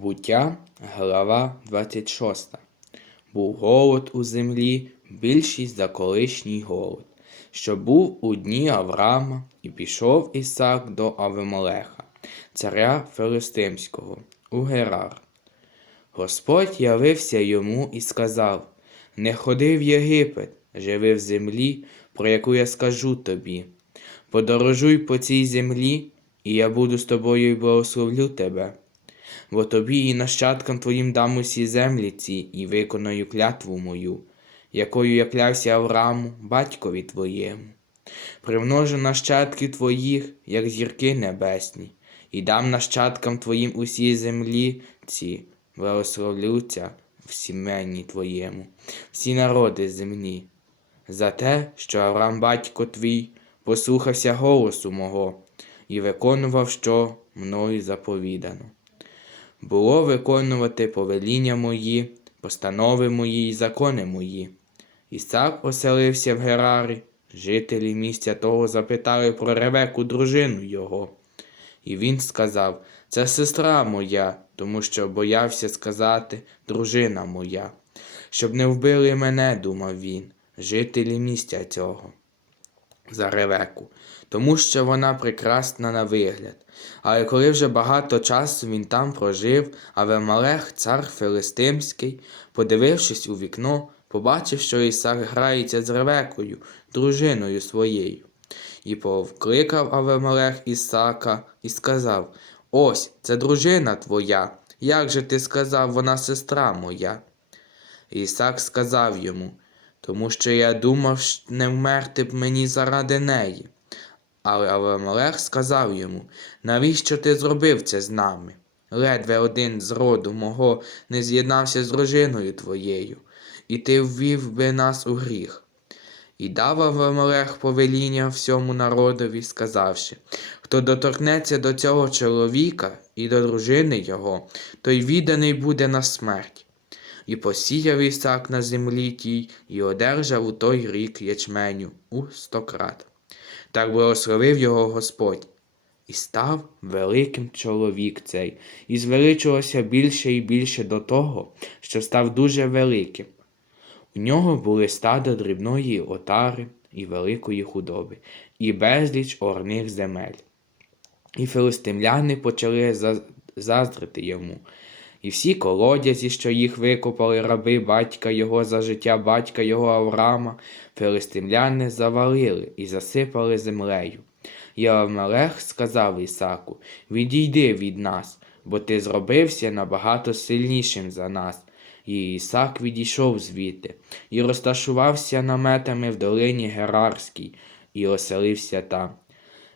Буття, глава 26. Був голод у землі більший за колишній голод, що був у дні Авраама, і пішов Ісак до Авимелеха, царя Филистимського, у Герар. Господь явився йому і сказав: Не ходи в Єгипет, живи в землі, про яку я скажу тобі. Подорожуй по цій землі, і я буду з тобою і благословлю тебе. Бо тобі і нащадкам твоїм дам усі землі ці, і виконаю клятву мою, якою я клявся Аврааму, батькові твоєму. Примножу нащадків твоїх, як зірки небесні, і дам нащадкам твоїм усі землі ці, благословлються в сімені твоєму, всі народи земні. За те, що Авраам батько твій послухався голосу мого і виконував, що мною заповідано було виконувати повеління мої, постанови мої і закони мої. Ісак оселився в Герарі, жителі місця того запитали про Ревеку, дружину його. І він сказав Це сестра моя, тому що боявся сказати дружина моя. Щоб не вбили мене, думав він, жителі місця цього. За Ревеку, тому що вона прекрасна на вигляд. Але коли вже багато часу він там прожив, Авемалех, цар Филистимський, подивившись у вікно, побачив, що Ісак грається з Ревекою, дружиною своєю. І повкликав Авемалех Ісака і сказав Ось це дружина твоя. Як же ти сказав, вона сестра моя? Ісак сказав йому, тому що я думав, не вмерти б мені заради неї. Але Аврамелех сказав йому, навіщо ти зробив це з нами? Ледве один з роду мого не з'єднався з дружиною твоєю, і ти ввів би нас у гріх. І дав Аврамелех повеління всьому народові, сказавши, хто доторкнеться до цього чоловіка і до дружини його, той відданий буде на смерть. І посіяв Ісак на землі тій, і одержав у той рік ячменю у стократ. Так благословив його Господь. І став великим чоловік цей, і звеличувався більше і більше до того, що став дуже великим. У нього були стадо дрібної отари і великої худоби, і безліч орних земель. І филистимляни почали заздрити йому, і всі колодязі, що їх викопали раби батька його за життя батька його Авраама, филистимляни завалили і засипали землею. І Авмелех сказав Ісаку Відійди від нас, бо ти зробився набагато сильнішим за нас. І Ісак відійшов звідти, і розташувався наметами в долині Герарській, і оселився там.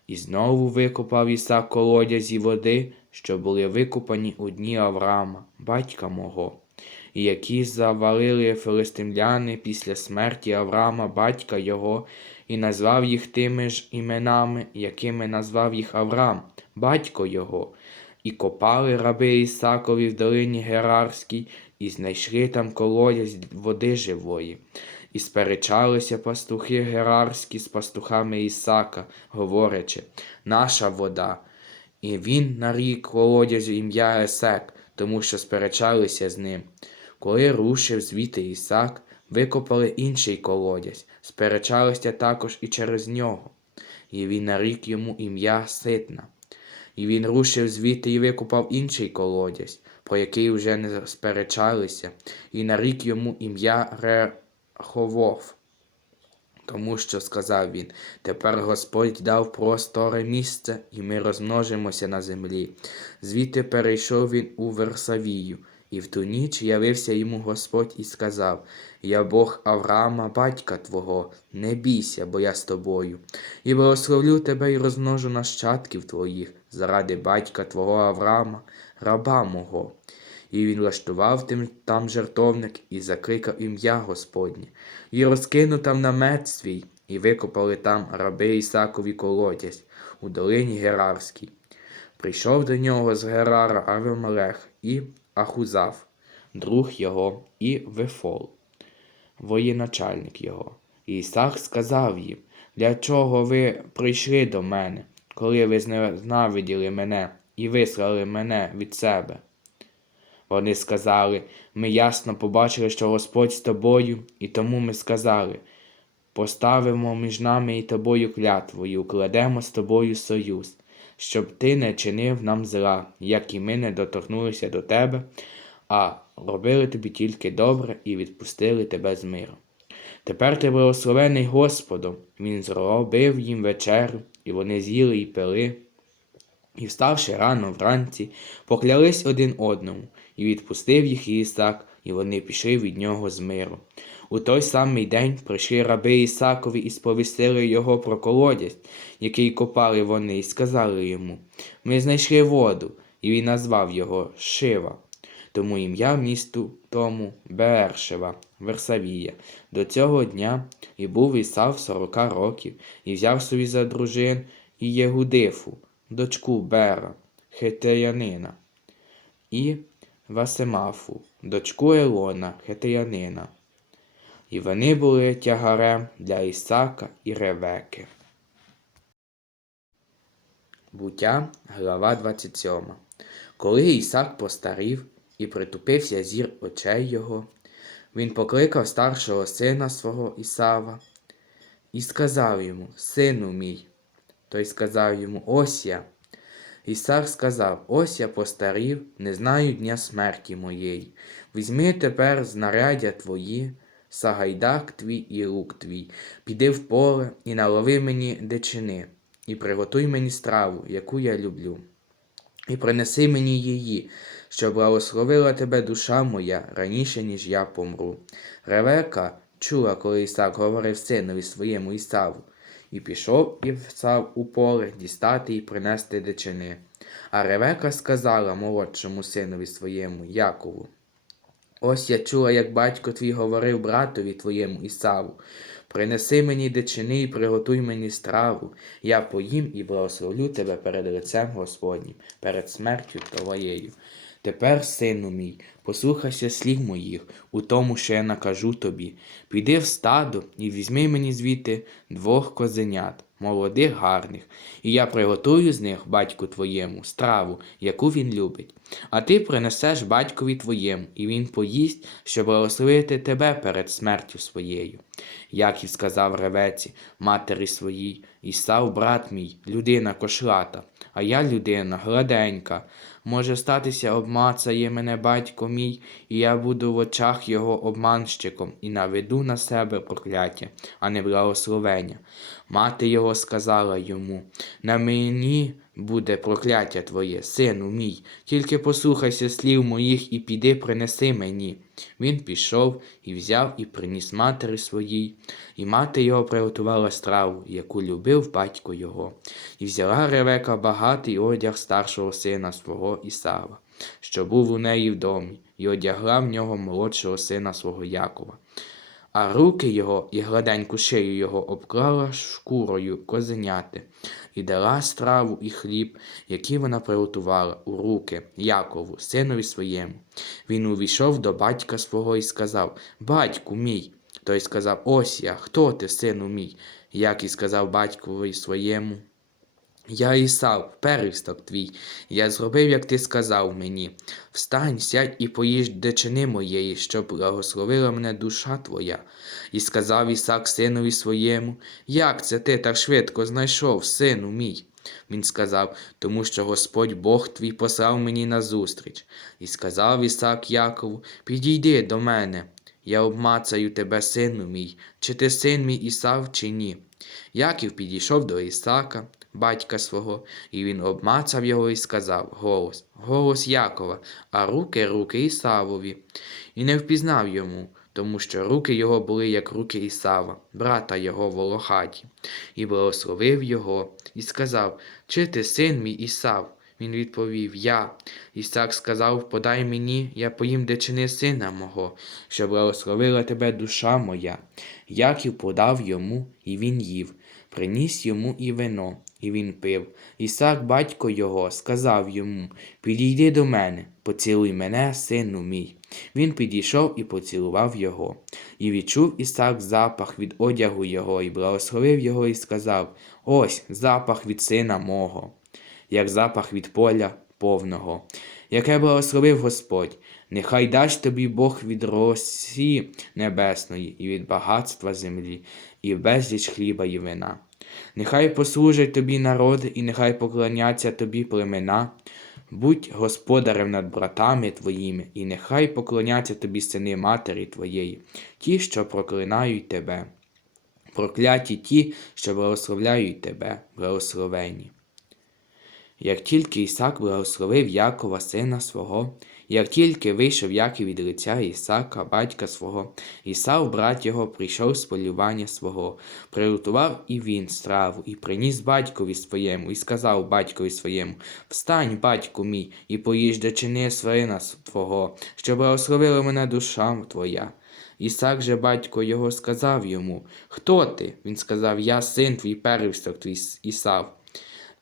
І знову викопав Ісак колодязі води, що були викопані у дні Авраама, батька мого, і які завалили филистимляни після смерті Авраама, батька його, і назвав їх тими ж іменами, якими назвав їх Авраам, батько його, і копали раби Ісакові в долині Герарській, і знайшли там колодязь води живої. І сперечалися пастухи герарські з пастухами Ісака, говорячи, наша вода. І він нарік колодязю ім'я Есек, тому що сперечалися з ним. Коли рушив звідти Ісак, викопали інший колодязь, сперечалися також і через нього. І він нарік йому ім'я Ситна. І він рушив звідти і викопав інший колодязь, про який вже не сперечалися, і нарік йому ім'я Реховов. Тому що сказав він тепер Господь дав просторе місце, і ми розмножимося на землі. Звідти перейшов він у Версавію, і в ту ніч явився йому Господь і сказав Я Бог Авраама, батька Твого, не бійся, бо я з тобою, і благословлю тебе і розмножу нащадків твоїх заради батька Твого Авраама, раба мого. І він влаштував тим там жертовник і закликав ім'я Господнє, і розкинув там намет свій, і викопали там раби Ісакові колодязь у долині Герарській. Прийшов до нього з Герара Авимелех і Ахузав, друг його, і Вефол, воєначальник його. І Ісак сказав їм, для чого ви прийшли до мене, коли ви зненавиділи мене і вислали мене від себе? Вони сказали, ми ясно побачили, що Господь з тобою, і тому ми сказали, поставимо між нами і тобою клятву, і укладемо з тобою союз, щоб ти не чинив нам зла, як і ми не доторкнулися до тебе, а робили тобі тільки добре і відпустили тебе з миром. Тепер ти благословений Господом, Він зробив їм вечерю, і вони з'їли і пили. І вставши рано вранці, поклялись один одному, і відпустив їх Ісак, і вони пішли від нього з миру. У той самий день прийшли раби Ісакові і сповістили його про колодязь, який копали вони, і сказали йому: Ми знайшли воду, і він назвав його Шива. Тому ім'я місту тому Бершева, Версавія. До цього дня і був Ісав сорока років, і взяв собі за дружин Єгудифу, дочку Бера, хетеянина, і Васемафу, дочку Елона, хетеянина. І вони були тягарем для Ісака і Ревеки. Буття, глава 27. Коли Ісак постарів і притупився зір очей його, він покликав старшого сина свого Ісава і сказав йому: Сину мій. Той сказав йому: Ось я. Ісак сказав: Ось я постарів, не знаю дня смерті моєї. Візьми тепер знаряддя твої, сагайдак твій і лук твій, піди в поле і налови мені дичини, і приготуй мені страву, яку я люблю. І принеси мені її, що благословила тебе душа моя раніше, ніж я помру. Ревека чула, коли Ісак говорив синові своєму Ісаву, і пішов і встав у поле дістати і принести дичини. А Ревека сказала молодшому синові своєму Якову. Ось я чула, як батько твій говорив братові твоєму Ісаву. Принеси мені дичини і приготуй мені страву, я поїм і благословлю тебе перед лицем Господнім, перед смертю твоєю. Тепер, сину мій, послухайся слів моїх у тому, що я накажу тобі. Піди в стадо і візьми мені звідти двох козенят, молодих, гарних, і я приготую з них батьку твоєму страву, яку він любить. А ти принесеш батькові твоєму, і він поїсть, щоб благословити тебе перед смертю своєю. Яків сказав ревеці, матері своїй, Ісав, брат мій, людина кошлата, а я людина гладенька. Може статися, обмацає мене батько мій, і я буду в очах його обманщиком і наведу на себе прокляття, а не благословення. Мати його сказала йому: На мені буде прокляття твоє, сину мій, тільки послухайся слів моїх і піди принеси мені. Він пішов і взяв і приніс матері своїй, і мати його приготувала страву, яку любив батько його, і взяла Ревека багатий одяг старшого сина свого Ісава, що був у неї в домі, і одягла в нього молодшого сина свого Якова. А руки його і гладеньку шию його обклала шкурою козеняти, і дала страву і хліб, які вона приготувала у руки Якову, синові своєму. Він увійшов до батька свого і сказав: Батьку мій. Той сказав: Ось я, хто ти, сину мій? Як і сказав батькові своєму. Я Ісав, первісток твій, я зробив, як ти сказав мені. Встань, сядь і поїж дичини моєї, щоб благословила мене душа твоя. І сказав Ісак синові своєму, як це ти так швидко знайшов, сину мій? Він сказав, тому що Господь Бог твій послав мені назустріч. І сказав Ісак Якову, підійди до мене. Я обмацаю тебе, сину мій, чи ти син мій Ісав, чи ні. Яків підійшов до Ісака, батька свого, і він обмацав його і сказав голос, голос Якова, а руки руки Ісавові. І не впізнав йому, тому що руки його були, як руки Ісава, брата його волохаті, і благословив його, і сказав, чи ти син мій Ісав? Він відповів Я. Ісак сказав, подай мені, я поїм дичини сина мого, що благословила тебе душа моя. Яків подав йому, і він їв, приніс йому і вино, і він пив. Ісак, батько його, сказав йому Підійди до мене, поцілуй мене, сину мій. Він підійшов і поцілував його. І відчув Ісак запах від одягу його, і благословив його, і сказав Ось запах від сина мого як запах від поля повного. яке благословив Господь. Нехай дасть тобі Бог від росі небесної і від багатства землі, і безліч хліба і вина. Нехай послужать тобі народи, і нехай поклоняться тобі племена. Будь господарем над братами твоїми, і нехай поклоняться тобі сини матері твоєї, ті, що проклинають тебе. Прокляті ті, що благословляють тебе, благословені. Як тільки Ісак благословив Якова сина свого, як тільки вийшов Яків від лиця Ісака, батька свого, Ісав, брат його, прийшов з полювання свого, приготував і він страву, і приніс батькові своєму, і сказав батькові своєму: Встань, батьку мій, і поїж дочини свина твого, що благословила мене душа твоя. Ісак же батько його сказав йому: Хто ти? Він сказав: Я син твій первісток твій Ісав.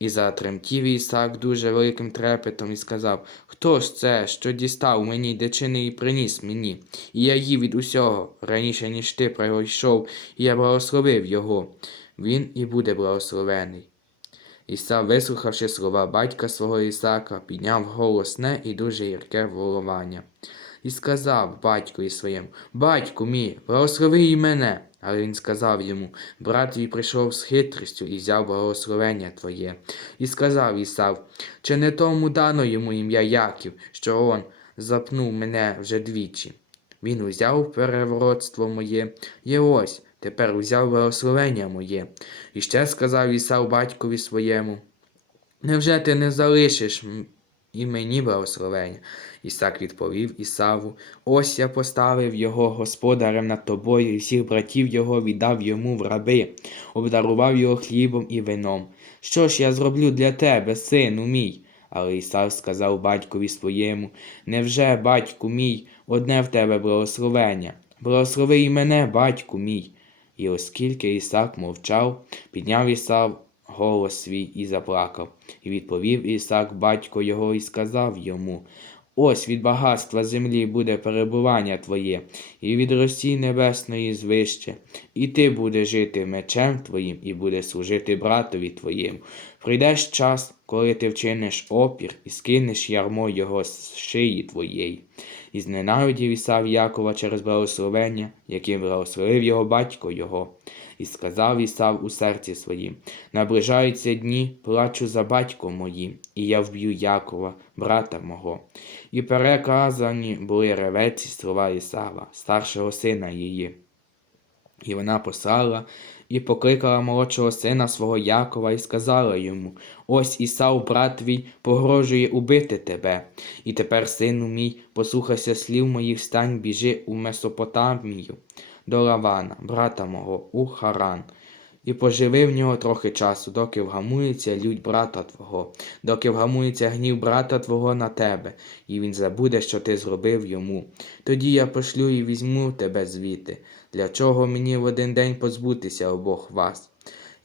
І затремтів Ісак дуже великим трепетом і сказав: Хто ж це, що дістав мені дичини і приніс мені? І я їв від усього раніше, ніж ти пройшов, і я благословив його. Він і буде благословений. Ісав, вислухавши слова батька свого Ісака, підняв голосне і дуже гірке волування. І сказав батькові своєму: Батьку мій, благослови і мене. Але він сказав йому: Брат твій прийшов з хитрістю і взяв благословення твоє. І сказав Ісав: Чи не тому дано йому ім'я Яків, що он запнув мене вже двічі? Він узяв переворотство моє, і ось тепер узяв благословення моє. І ще сказав Ісав батькові своєму: Невже ти не залишиш і мені благословення? Ісак відповів Ісаву: Ось я поставив його господарем над тобою, і всіх братів його віддав йому в раби, обдарував його хлібом і вином. Що ж я зроблю для тебе, сину мій? Але Ісав сказав батькові своєму: Невже, батьку мій, одне в тебе благословення? Благослови і мене, батьку мій. І оскільки Ісак мовчав, підняв Ісав голос свій і заплакав. І відповів Ісак батько його і сказав йому: Ось від багатства землі буде перебування твоє, і від росі небесної звище, і ти будеш жити мечем твоїм, і будеш служити братові твоєму. Прийдеш час, коли ти вчиниш опір і скинеш ярмо його з шиї твоєї. І зненавидів Ісав Якова через благословення, яким благословив його батько його. І сказав Ісав у серці своїм: Наближаються дні, плачу за батьком моїм, і я вб'ю Якова, брата мого. І переказані були ревеці слова Ісава, старшого сина її. І вона послала і покликала молодшого сина свого Якова і сказала йому: Ось Ісав, брат твій, погрожує убити тебе. І тепер, сину мій, послухайся слів моїх встань, біжи у Месопотамію до Лавана, брата мого, у Харан. І поживи в нього трохи часу, доки вгамується лють брата твого, доки вгамується гнів брата твого на тебе, і він забуде, що ти зробив йому. Тоді я пошлю і візьму тебе звідти. Для чого мені в один день позбутися обох вас?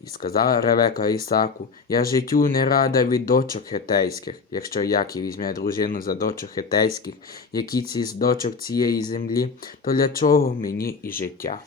І сказала Ревека Ісаку, я життю не рада від дочок хетейських, якщо Яків візьме дружину за дочок хетейських, які ці з дочок цієї землі, то для чого мені і життя?